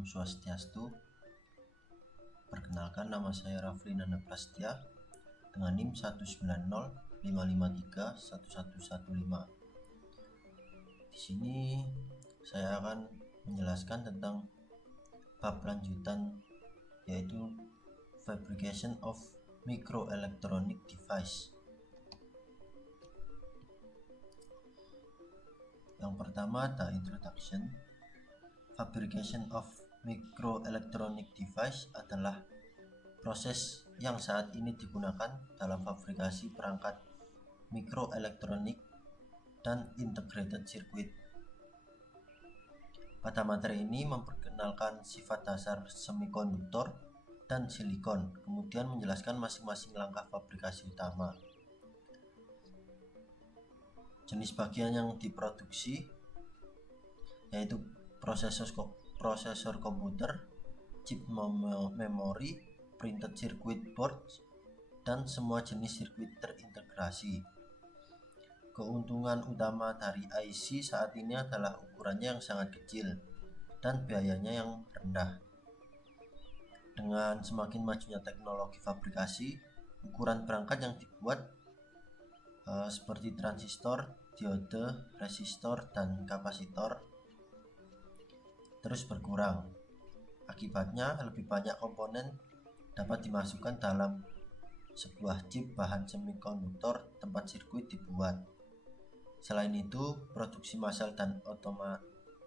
Om Swastiastu. Perkenalkan, nama saya Rafli Nana Prastia dengan NIM 19055531115. Di sini saya akan menjelaskan tentang bab lanjutan, yaitu Fabrication of Microelectronic Device. Yang pertama ada introduction. Fabrication of microelectronic device adalah proses yang saat ini digunakan dalam fabrikasi perangkat mikroelektronik dan integrated circuit. Pada materi ini memperkenalkan sifat dasar semikonduktor dan silikon, kemudian menjelaskan masing-masing langkah fabrikasi utama. Jenis bagian yang diproduksi yaitu prosesor komputer, chip memori, printed circuit board, dan semua jenis sirkuit terintegrasi. Keuntungan utama dari IC saat ini adalah ukurannya yang sangat kecil dan biayanya yang rendah. Dengan semakin majunya teknologi fabrikasi, ukuran perangkat yang dibuat seperti transistor, diode, resistor, dan kapasitor terus berkurang. Akibatnya, lebih banyak komponen dapat dimasukkan dalam sebuah chip bahan semikonduktor tempat sirkuit dibuat. Selain itu, produksi massal dan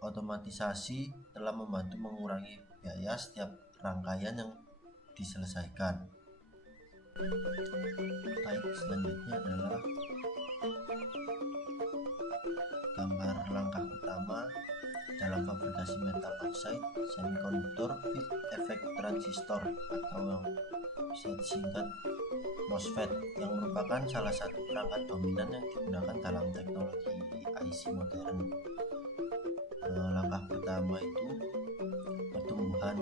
otomatisasi telah membantu mengurangi biaya setiap rangkaian yang diselesaikan. Baik, selanjutnya adalah gambar langkah utama dalam fabrikasi metal oxide semikonduktor field effect transistor atau yang bisa disingkat MOSFET, yang merupakan salah satu perangkat dominan yang digunakan dalam teknologi IC modern. Langkah pertama itu pertumbuhan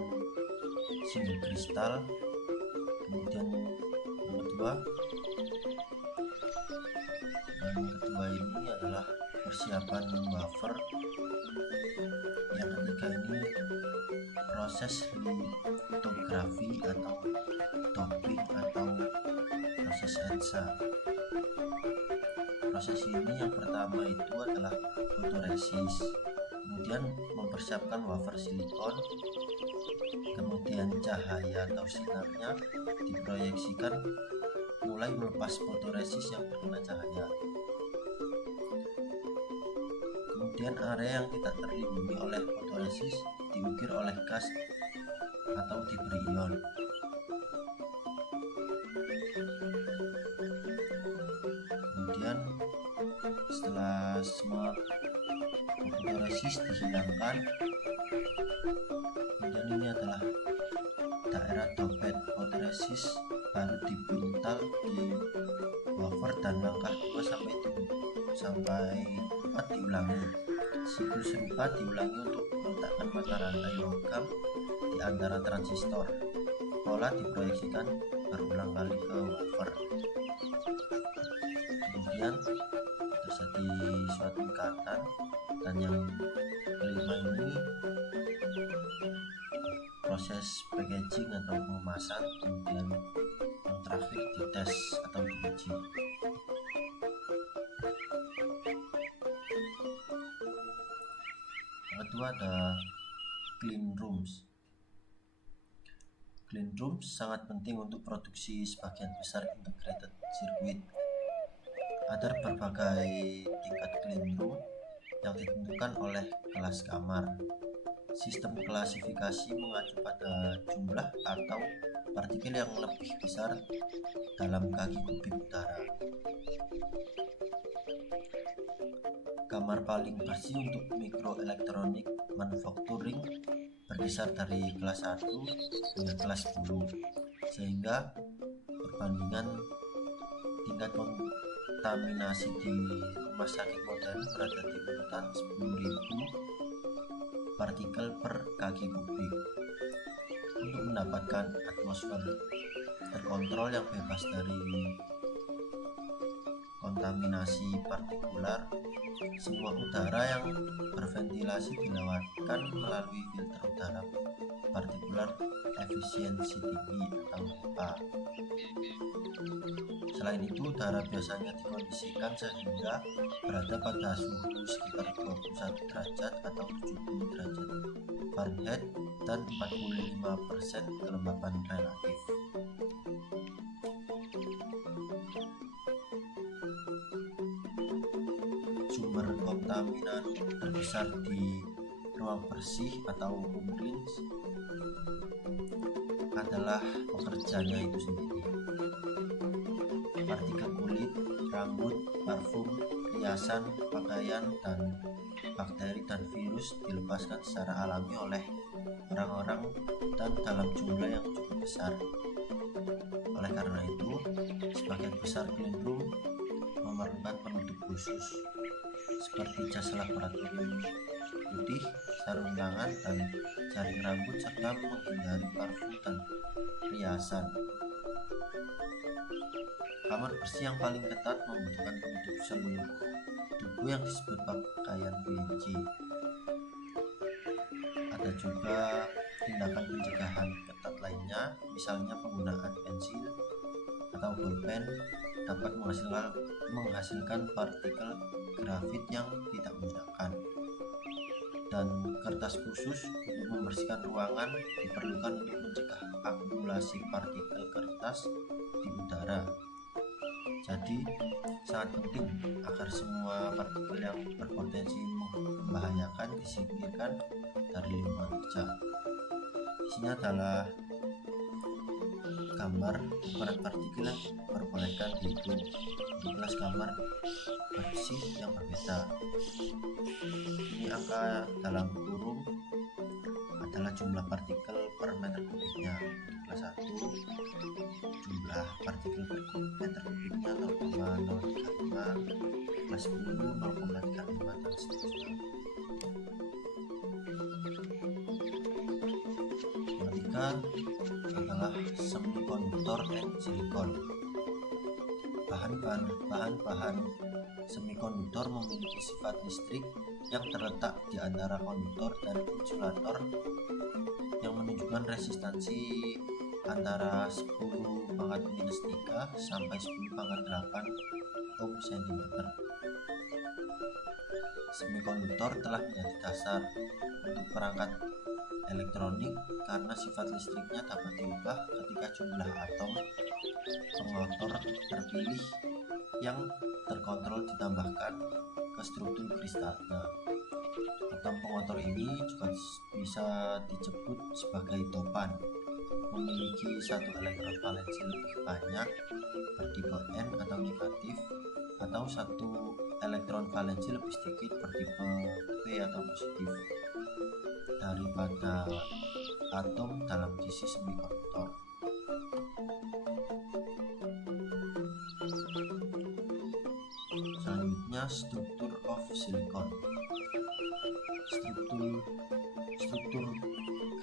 single kristal, kemudian yang kedua ini adalah persiapan wafer. Yang ketiga ini proses litografi atau doping atau proses etsa. Proses ini yang pertama itu adalah fotoresis, kemudian mempersiapkan wafer silikon, kemudian cahaya atau sinarnya diproyeksikan mulai melepas fotoresis yang terkena cahaya. Kemudian area yang tidak terlindungi oleh fotoresis diukir oleh gas atau diberi ion. Kemudian setelah semua fotoresis dihilangkan, kemudian ini adalah daerah dopet fotoresis baru dibuntal di wafer, dan langkah 2 sampai 4 diulangi. Siklus serupa diulangi untuk meletakkan mata rantai logam di antara transistor. Pola diproyeksikan berulang kali ke wafer. Kemudian terjadi suatu ikatan, dan yang kelima ini proses packaging atau pengemasan, kemudian yang terakhir dites atau diuji. Yang kedua ada clean rooms. Clean rooms sangat penting untuk produksi sebagian besar integrated circuit. Ada berbagai tingkat clean room yang ditentukan oleh kelas kamar. Sistem klasifikasi mengacu pada jumlah atau partikel yang lebih besar dalam kaki kubik udara. Kamar paling bersih untuk mikroelektronik manufacturing berkisar dari kelas 1 hingga kelas 10, sehingga perbandingan tingkat kontaminasi di rumah sakit modern berada di urutan 10.000 partikel per kaki kubik. Untuk mendapatkan atmosfer terkontrol yang bebas dari kontaminasi partikular. Semua udara yang berventilasi dilewatkan melalui filter udara partikular efisiensi tinggi atau HEPA. Selain itu, udara biasanya dikondisikan sehingga berada pada suhu sekitar 21 derajat atau 70 derajat Fahrenheit dan 45% kelembapan relatif. Sumber kontaminan terbesar di ruang bersih atau home cleans adalah pekerjanya itu sendiri. Partikel kulit, rambut, parfum, hiasan, pakaian, dan bakteri dan virus dilepaskan secara alami oleh orang-orang dan dalam jumlah yang cukup besar. Oleh karena itu, sebagian besar clean room memerlukan penutup khusus seperti jas laboratorium putih, sarung tangan, dan jaring rambut, serta menghindari parfum dan riasan. Kamar bersih yang paling ketat membutuhkan penutup seluruh tubuh yang disebut pakaian kelinci. Ada juga tindakan pencegahan ketat lainnya, misalnya penggunaan pensil atau bolpen dapat menghasilkan partikel grafit yang tidak menyenangkan, dan kertas khusus untuk membersihkan ruangan diperlukan untuk mencegah akumulasi partikel kertas di udara. Jadi sangat penting agar semua partikel yang berpotensi membahayakan disingkirkan dari lingkungan kerja. Isinya adalah gambar ukuran partikel yang diperbolehkan di 12 kamar bersih yang berbeda. Ini angka dalam kurung adalah jumlah partikel per meter kubiknya. Kelas 1 jumlah partikel per meter kubiknya 0,035, kelas 10 0,35, dan seterusnya. Yang ketiga adalah semikonduktor dan silikon. Bahan-bahan semikonduktor memiliki sifat listrik yang terletak di antara konduktor dan insulator yang menunjukkan resistansi antara 10⁻³ sampai 10⁸ ohm cm. Semikonduktor telah menjadi dasar untuk perangkat elektronik karena sifat listriknya dapat diubah ketika jumlah atom pengotor terpilih yang terkontrol ditambahkan ke struktur kristalnya. Atom pengotor ini juga bisa disebut sebagai topan, memiliki satu elektron valensi lebih banyak bertipe N atau negatif, atau satu elektron valensi lebih sedikit bertipe P atau positif daripada atom dalam sisi semikonduktor. Selanjutnya, struktur of silicon. Struktur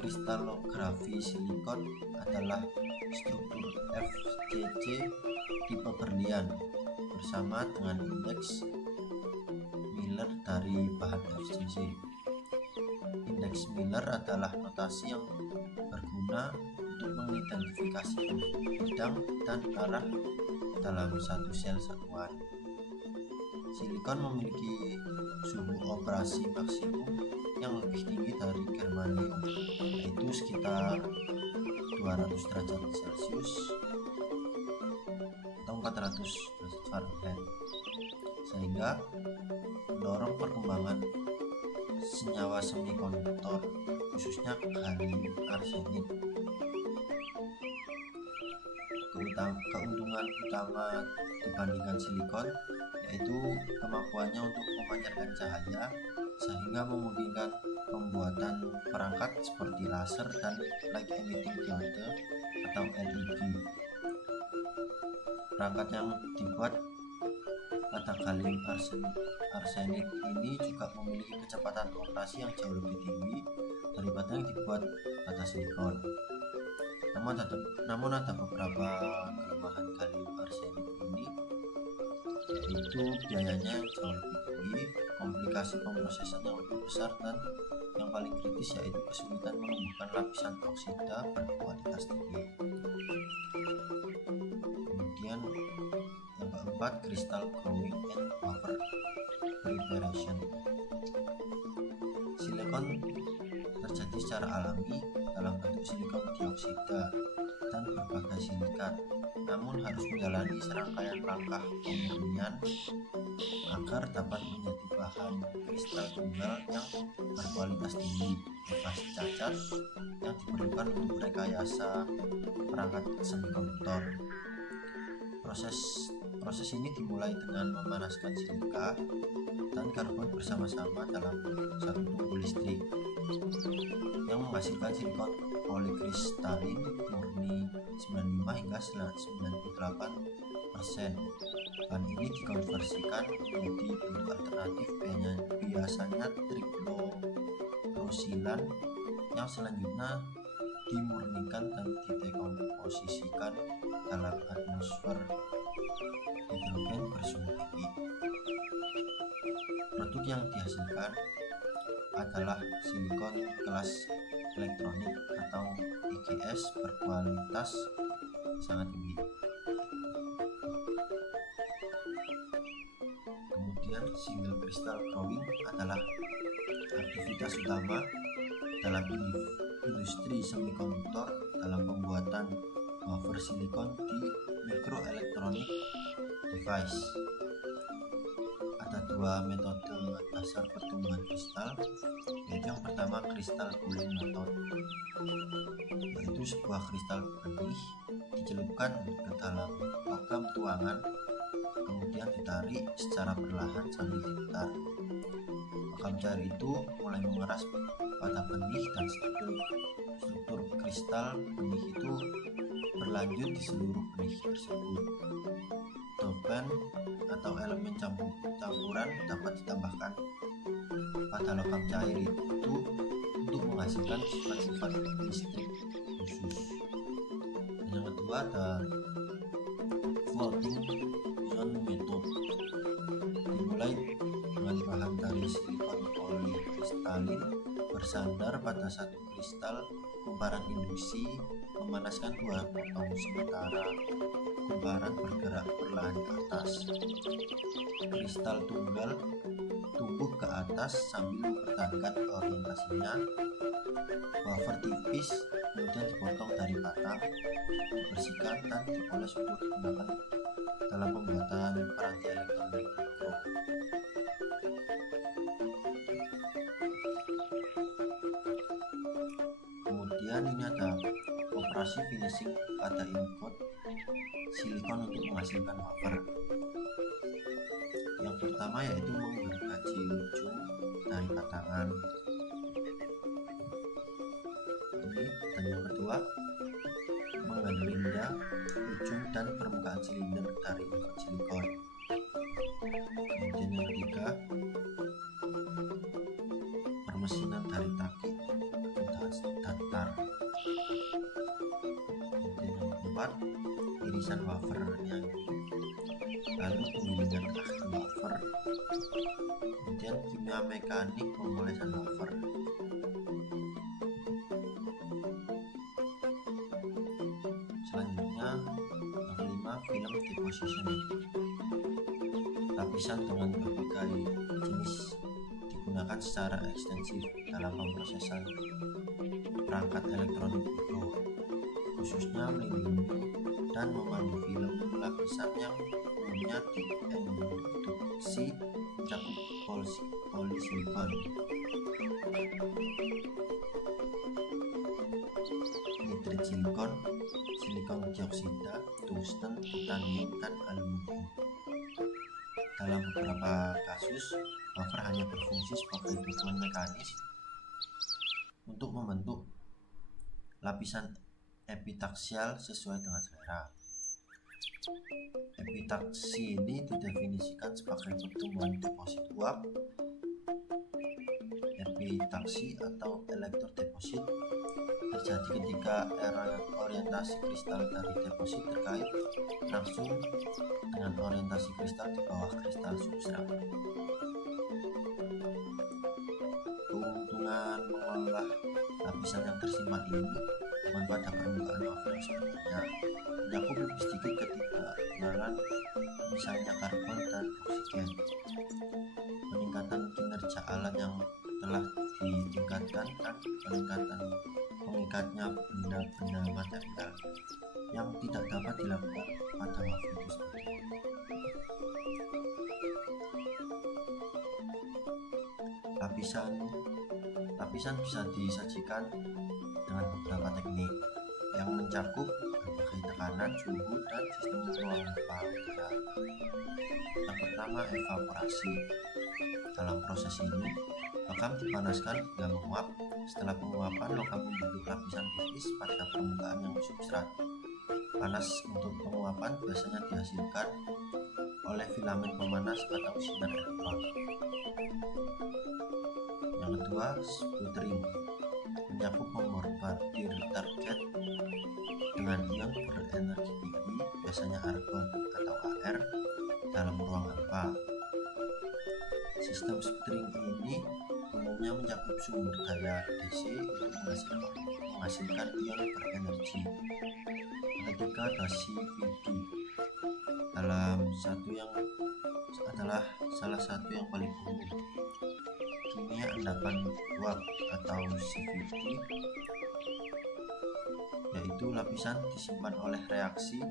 kristalografi silikon adalah struktur FCC tipe berlian bersama dengan indeks Miller dari bahan FCC. Indeks Miller adalah notasi yang berguna untuk mengidentifikasi bidang dan arah dalam satu sel satuan. Silikon memiliki suhu operasi maksimum yang lebih tinggi dari germanium, yaitu sekitar 200 derajat Celcius atau 400 derajat Fahrenheit, sehingga mendorong perkembangan senyawa semikonduktor, khususnya kalium arsenik. Keuntungan utama dibandingkan silikon yaitu kemampuannya untuk memancarkan cahaya sehingga memungkinkan pembuatan perangkat seperti laser dan light emitting diode atau LED. Perangkat yang dibuat pada kalium arsenik ini juga memiliki kecepatan operasi yang jauh lebih tinggi daripada yang dibuat pada silikon. Namun ada beberapa kelemahan kalium arsenik ini, yaitu biayanya yang jauh lebih tinggi, komplikasi pemrosesan yang lebih besar, dan yang paling kritis yaitu kesulitan menumbuhkan lapisan oksida berkualitas tinggi. Kemudian yang keempat, crystal growing and wafer preparation. Silikon terjadi secara alami dalam bentuk silikon dioksida dan berbagai silikat, namun harus menjalani serangkaian langkah pemurnian agar dapat menjadi bahan kristal tunggal yang berkualitas tinggi, bebas cacat, yang diperlukan untuk rekayasa perangkat semikonduktor. Proses ini dimulai dengan memanaskan silika dan karbon bersama-sama dalam satu tungku listrik yang menghasilkan silikon polikristalin murni 95 hingga 98%. Bahan ini dikonversikan menjadi bentuk alternatif, biasanya trichlorosilan, yang selanjutnya dimurnikan dan didekomposisikan dalam atmosfer hidrogen bersumber tinggi. Produk yang dihasilkan adalah silikon kelas elektronik atau IGS berkualitas sangat tinggi. Kemudian single crystal growing adalah aktivitas utama dalam industri semikonduktor dalam pembuatan wafer silikon di microelectronic device. Ada dua metode dasar pertumbuhan kristal, yaitu yang pertama crystal pulling method, yaitu sebuah kristal benih dicelupkan ke dalam logam tuangan, kemudian ditarik secara perlahan sambil diputar. Logam cair itu mulai mengeras pada benih dan struktur kristal benih itu berlanjut di seluruh benih tersebut. Dopen atau elemen campuran dapat ditambahkan pada logam cair itu untuk menghasilkan sifat-sifat listrik khusus. Dan yang kedua ada floating zone method, dimulai dengan bahan dari silikon polikristalin bersandar pada satu kristal kumparan induksi, memanaskan dua potong sementara kumparan bergerak perlahan ke atas. Kristal tunggal tumbuh ke atas sambil mempertahankan orientasinya. Wafer tipis kemudian dipotong dari batang, dibersihkan dan dipoles untuk digunakan dalam pembuatan peranti elektronik mikro. Kemudian ini ada operasi finishing pada input silikon untuk menghasilkan wafer. Yang pertama yaitu menggergaji ujung dari batangan ini, dan yang kedua menggerinda ujung dan permukaan silinder dari input silikon. Kemudian yang ketiga permesinan dari taki datar. Kemudian yang keempat irisan wafernya, lalu penggilingan akhir wafer, kemudian kimia mekanik pemolesan wafer. Selanjutnya yang kelima film deposition, lapisan dengan berbagai jenis digunakan secara ekstensif dalam pemrosesan perangkat elektronik mikro, khususnya melindungi dan memandu film. Lapisan yang umumnya diinduksi mencakup polisilikon, nitrit silikon, silikon dioksida, tungsten, titanium, dan aluminium. Dalam beberapa kasus, wafer hanya berfungsi sebagai dukungan mekanis untuk membentuk lapisan epitaksial sesuai dengan selera. Epitaksi ini didefinisikan sebagai pertumbuhan deposit uap, epitaksi atau elektrodeposit, terjadi ketika orientasi kristal dari deposit terkait langsung dengan orientasi kristal di bawah kristal substrat. Keuntungan mengolah lapisan yang tersimpan ini bukan pada permukaan wafer yang sebenarnya, mencakup lebih sedikit ketinggalan, misalnya karbon dan oksigen. Peningkatan kinerja alat yang telah ditingkatkan dan peningkatan pengikatnya benda-benda material yang tidak dapat dilakukan pada wafer itu sendiri. Lapisan bisa disajikan dengan beberapa teknik yang mencakup berbagai tekanan, suhu, dan sistem ruang hampa udara. Yang pertama, evaporasi. Dalam proses ini, logam dipanaskan hingga menguap. Setelah penguapan, logam membentuk lapisan tipis pada permukaan yang substrat. Panas untuk penguapan biasanya dihasilkan oleh filamen pemanas atau sinar elektron. Yang kedua, sputtering, mencakup membombardir target dengan ion berenergi tinggi, biasanya argon atau AR, dalam ruang hampa. Sistem sputtering ini umumnya mencakup sumber daya DC untuk menghasilkan ion berenergi. Yang ketiga, CVD, adalah salah satu yang paling umum. Kimia endapan uap atau CVD, yaitu lapisan disimpan oleh reaksi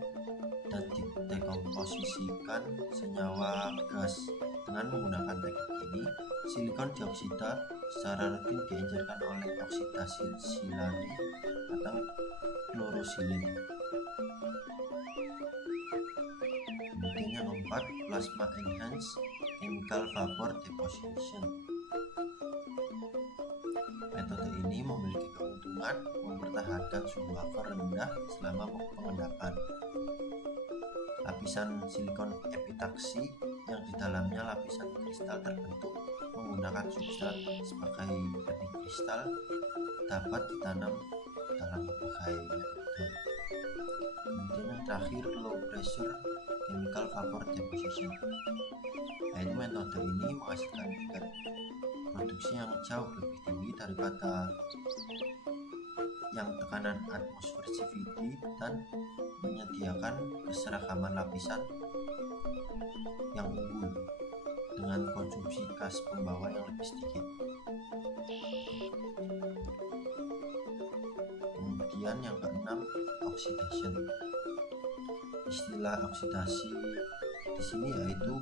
dan didekomposisikan senyawa gas. Dengan menggunakan teknik ini, silikon dioksida secara rutin diencerkan oleh oksidasi silane atau klorosilin. Kemudian yang keempat, plasma enhanced chemical vapor deposition. Metode ini memiliki keuntungan mempertahankan suhu wafer rendah selama pengendapan. Lapisan silikon epitaksi yang di dalamnya lapisan kristal terbentuk menggunakan substrat sebagai benih kristal dapat ditanam dalam berbagai metode. Kemudian yang terakhir, low pressure chemical vapor deposition, yaitu metode ini menghasilkan tingkat produksi yang jauh lebih tinggi daripada yang tekanan atmosfer CVD dan menyediakan keseragaman lapisan yang unggul dengan konsumsi gas pembawa yang lebih sedikit. Kemudian yang keenam, oxidation. Istilah oksidasi di sini yaitu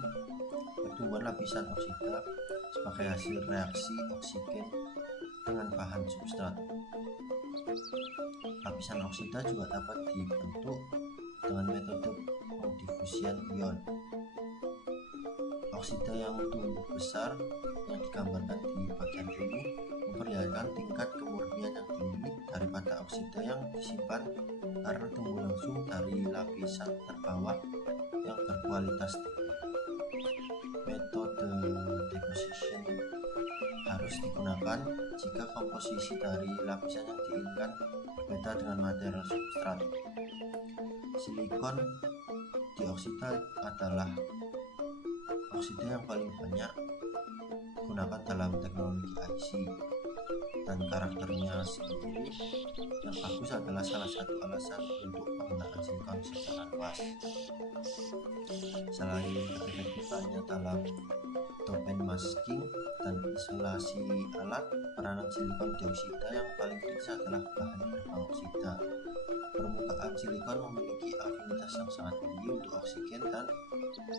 pertumbuhan lapisan oksida sebagai hasil reaksi oksigen dengan bahan substrat. Lapisan oksida juga dapat dibentuk dengan metode pendifusian ion. Oksida yang tumbuh besar yang digambarkan di bagian ini memperlihatkan tingkat kemurnian yang tinggi daripada oksida yang disimpan karena tumbuh langsung dari lapisan terbawah yang berkualitas tinggi. Metode deposition harus digunakan jika komposisi dari lapisan yang diinginkan berbeda dengan material substrat. Silikon dioksida adalah oksida yang paling banyak digunakan dalam teknologi IC, dan karakternya sendiri yang bagus adalah salah satu alasan untuk menggunakan silikon secara luas. Selain keefektifannya dalam dopen masking dan isolasi alat, peranan silikon dioksida yang paling kritis adalah bahan beroksida. Permukaan silikon memiliki afinitas yang sangat tinggi untuk oksigen, dan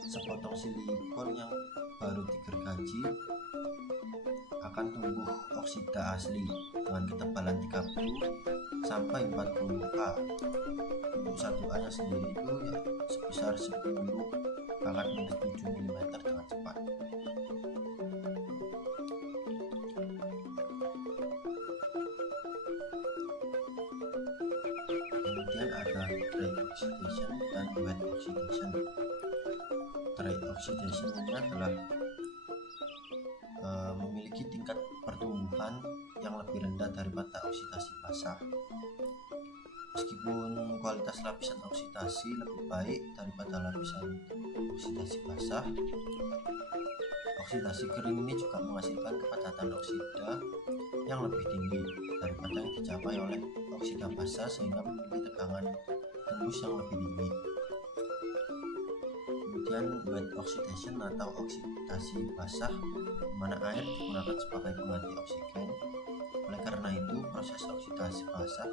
sepotong silikon yang baru digergaji akan tumbuh oksida asli dengan ketebalan 30 sampai 40 A. Untuk satu A nya sendiri itu ya sebesar 10 pangkat minus 7 mm dengan cepat. Kemudian ada dry oxidation dan wet oxidation. Dry oxidation ini adalah memiliki tingkat pertumbuhan yang lebih lebih rendah daripada oksidasi basah. Meskipun kualitas lapisan oksidasi lebih baik daripada lapisan oksidasi basah, oksidasi kering ini juga menghasilkan kepadatan oksida yang lebih tinggi daripada yang dicapai oleh oksida basah, sehingga memiliki tegangan tembus yang lebih tinggi. Kemudian wet oxidation atau oksidasi basah, di mana air digunakan sebagai pengganti oksigen. Oleh karena itu, proses oksidasi basah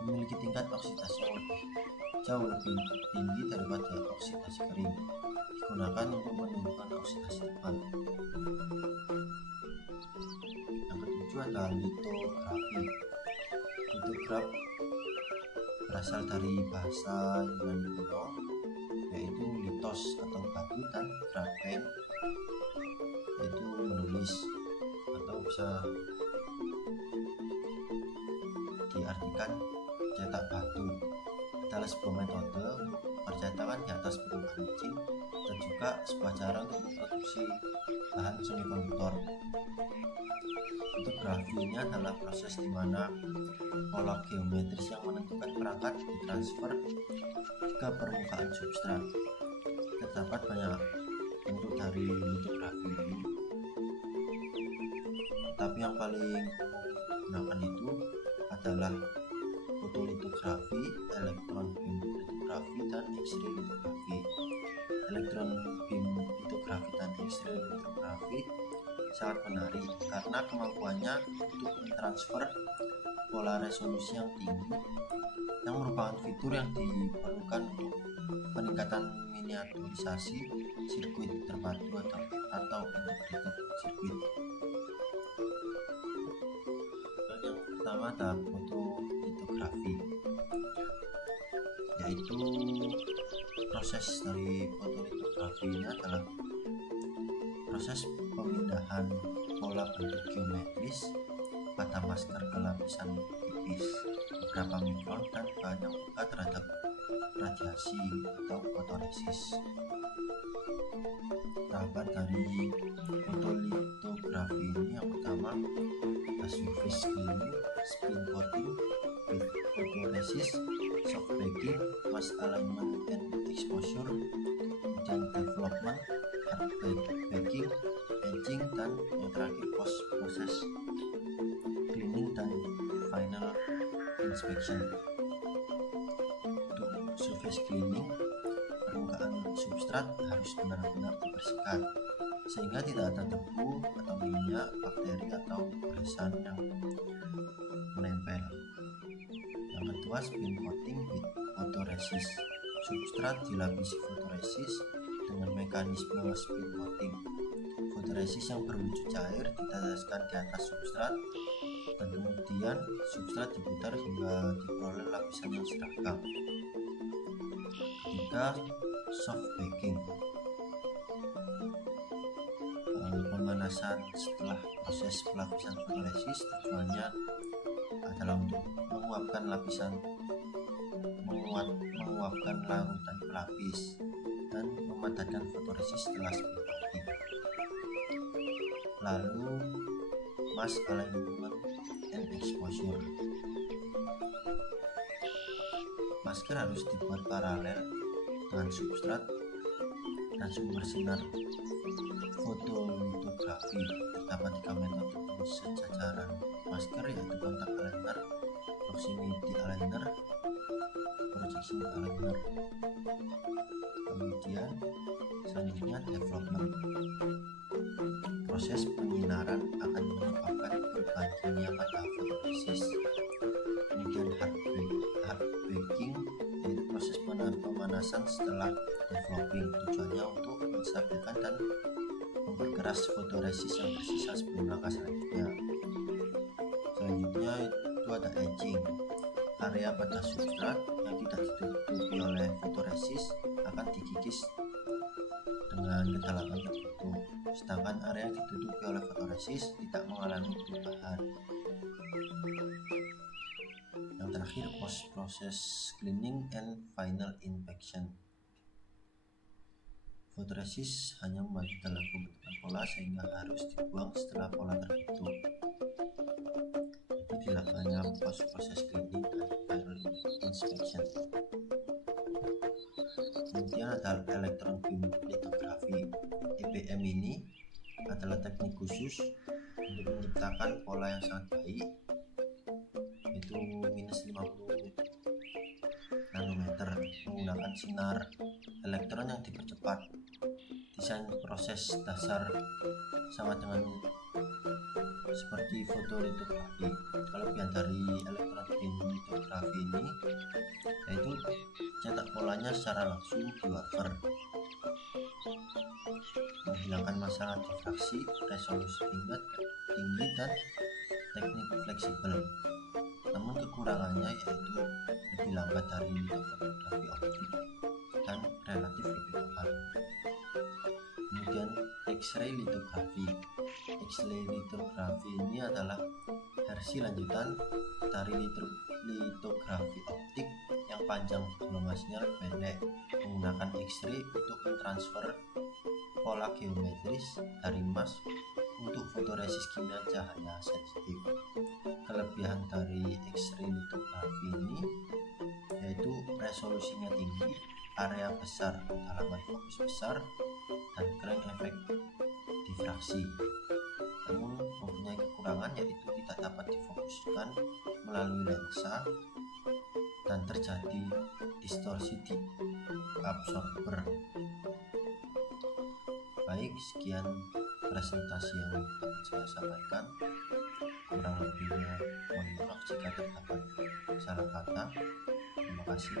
memiliki tingkat oksidasi yang jauh lebih tinggi daripada oksidasi kering, digunakan untuk menunjukkan oksidasi cepat. Yang ketujuh adalah litografi. Litografi berasal dari bahasa Yunani kuno, yaitu litos atau batu, dan grafen yaitu menulis, atau bisa diartikan cetak batu. Adalah sebuah metode percetakan di atas permukaan licin dan juga sebuah cara untuk memproduksi bahan semikonduktor. Litografi ini adalah proses di mana pola geometris yang menentukan perangkat ditransfer ke permukaan substrat. Terdapat banyak bentuk dari litografi ini, tapi yang paling digunakan itu adalah fotolitografi, elektron beam litografi, dan X-ray litografi. Elektron beam litografi dan X-ray litografi sangat menarik karena kemampuannya untuk mentransfer pola resolusi yang tinggi, yang merupakan fitur yang diperlukan untuk peningkatan miniaturisasi sirkuit terpadu atau integrated circuit. Yang pertama adalah fotolitografi, yaitu proses dari fotolitografi ini adalah proses pemindahan pola bentuk geometris pada masker ke lapisan tipis beberapa mikron dan bahan yang peka terhadap radiasi atau fotoresis. Tahapan dari fotolitografi ini yang pertama adalah surface cleaning, spin coating with photoresist, soft baking, mask alignment and exposure, kemudian development, hard baking, etching, dan yang terakhir post process cleaning dan final inspection. Untuk surface cleaning, permukaan substrat harus benar-benar dibersihkan sehingga tidak ada debu atau minyak, bakteri atau goresan yang menempel. Yang kedua, spin coating with photoresist. Substrat dilapisi fotoresist dengan mekanisme spin coating. Fotoresist yang berwujud cair diteteskan di atas substrat dan kemudian substrat diputar hingga diperoleh lapisan yang seragam. Ketiga, soft baking. Pemanasan setelah proses pelapisan fotoresist tujuannya adalah untuk menguapkan larutan pelapis dan memadatkan fotoresist setelah spin coating. Lalu mask alignment and exposure. Masker harus dibuat paralel dengan substrat dan sumber sinar fotolitografi. Terdapat 3 metode pensejajaran masker, yaitu kontak aligner, proximity aligner, projection aligner. Kemudian selanjutnya development. Proses penyinaran akan menyebabkan perubahan kimia pada fotoresist. Kemudian hard baking, yaitu proses pemanasan setelah developing, tujuannya untuk menstabilkan dan memperkeras fotoresist yang tersisa sebelum langkah selanjutnya. Selanjutnya itu ada etching. Area pada substrat yang tidak ditutupi oleh fotoresist akan dikikis dengan kedalaman tertentu, sedangkan area yang ditutupi oleh fotoresist tidak mengalami perubahan. Yang terakhir, post process cleaning and final inspection. Fotoresist hanya membantu dalam pembentukan pola sehingga harus dibuang setelah pola terbentuk. dilakukannya proses cleaning dan final inspection. Kemudian ada elektron beam lithography. EBM ini adalah teknik khusus untuk menciptakan pola yang sangat baik, yaitu minus 50 nanometer menggunakan sinar elektron yang dipercepat. Desain proses dasar sama dengan seperti fotolitografi. Kelebihan dari elektron beam lithography ini yaitu cetak polanya secara langsung di wafer, menghilangkan masalah difraksi, resolusi tinggi dan teknik fleksibel. Namun kekurangannya yaitu lebih lambat dari litografi optik dan relatif lebih mahal. Kemudian X-ray lithography. X-ray lithography ini adalah versi lanjutan dari litografi optik yang panjang prolongasinya lebih pendek, menggunakan X-ray untuk mentransfer pola geometris dari emas untuk fotoresis kimia cahaya sensitif. Kelebihan dari X-ray lithography ini yaitu resolusinya tinggi, area besar, dalaman fokus besar, dan keren efek difraksi. Namun mempunyai kekurangan yaitu tidak dapat difokuskan melalui lensa dan terjadi distorsi di absorber. Baik, sekian presentasi yang dapat saya sampaikan. Kurang lebihnya mohon maaf jika terdapat salah kata. Terima kasih.